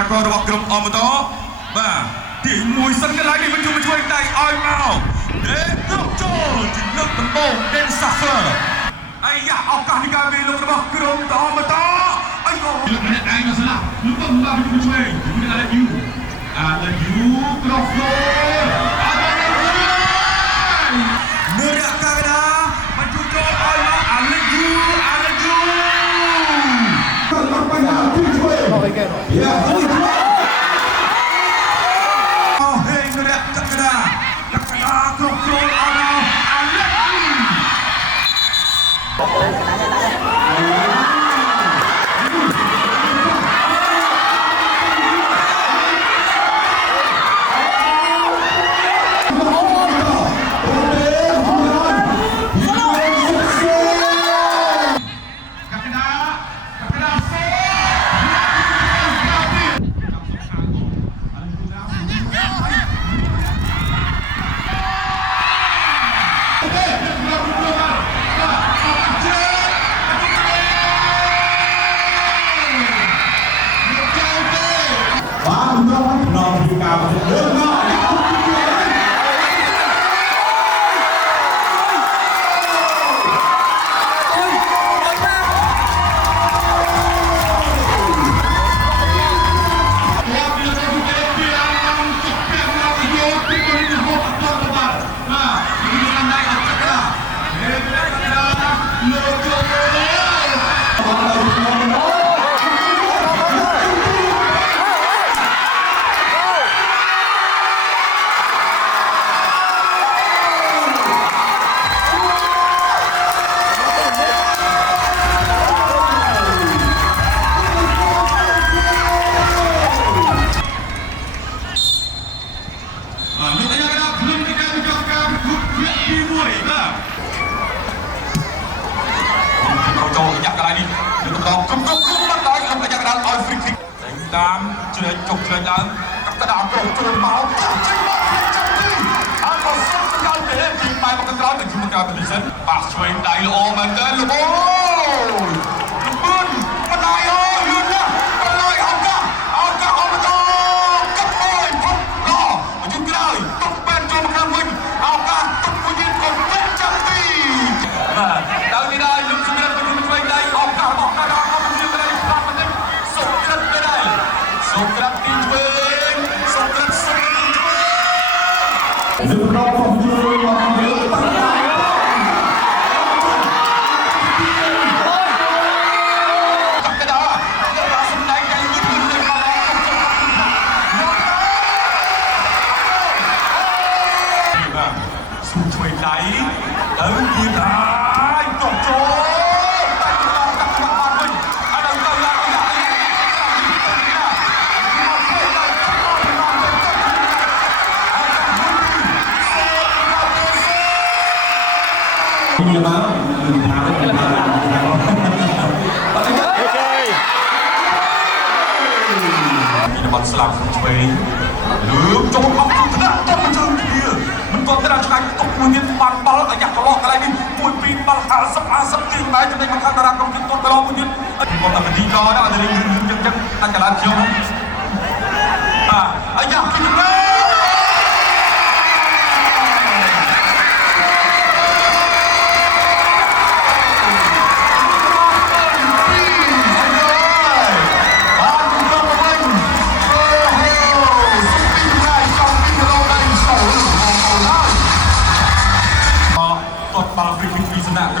าកររបស់ក្រុមអមតបាទទីមួយសិនកន្លែងនេះមិនជួយដៃឲ្យមកដេកចូលជាលើកដំបូងដេនសាហ្វឺអាយ៉ាឱកាសនៃការវាយលុករបស់ក្រុមអមតអាយលើកម្នាក់ឯងស្លាប់លុបមកជួយជួយអាឡយូក្រោះហ្លូនៅរកាដាមិនជួយចូលឲ្យមកអាឡយូតាមជ្រើចុកជ្រើឡើងកដាប្រុសចូលមកចេញមកចាំទីអត់ក៏សុំស្គាល់ទេទីបែបមកក្រោយទៅជួយការពិសិដ្ឋប៉ះឆ្វេងដៃល្អមែនតើលោកអូយលោកប៊ុនបណ្ដាយអូយលឿនណាស់បណ្ដាយអត់កាអត់កាអត់កាកាត់អើយផុតឡមកជួយក្រោយទុកបែនចូលមកខាងវិញអត់កាទុកមួយទៀតក៏ពេញចាំទីបាទដល់នេះដែរលោកជំរាបទៅជួយឆ្វេងដៃអត់ការបស់កដាអត់មានอะไรស្ដាប់មិនទេសុខចិត្តទៅដែរសុខចិត្តទីឆ្វេងសុខចិត្តសុខទីឆ្វេងលោករកផងជួយមកលើបាត់ដែរកដាសំដែងតែយឺតៗទៅមកបាទស៊ូឆ្វេងដៃទៅទៀតហើយចុះចូលIya bang, ini dapat selang cuy. Lu coba kamu tidak tahu macam dia. Mentok tidak cakap untuk punya panpal ayah kalau kali ini pun pinpal asap di mana jadi makan darah kamu itu kalau punya. Kota ketiga ada dari jeng tak jalan jauh. Ah, ayah kita.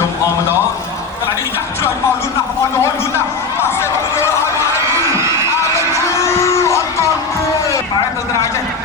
ក្រុមអមតកន្លែងនេះយ៉ាក់ច្រើនមកលឿនណាស់បងប្អូនលឿនណាស់ប៉ាសេទៅលើឲ្យមកអាឡយូអត់តន់ទេបែរទៅត្រៃចេះ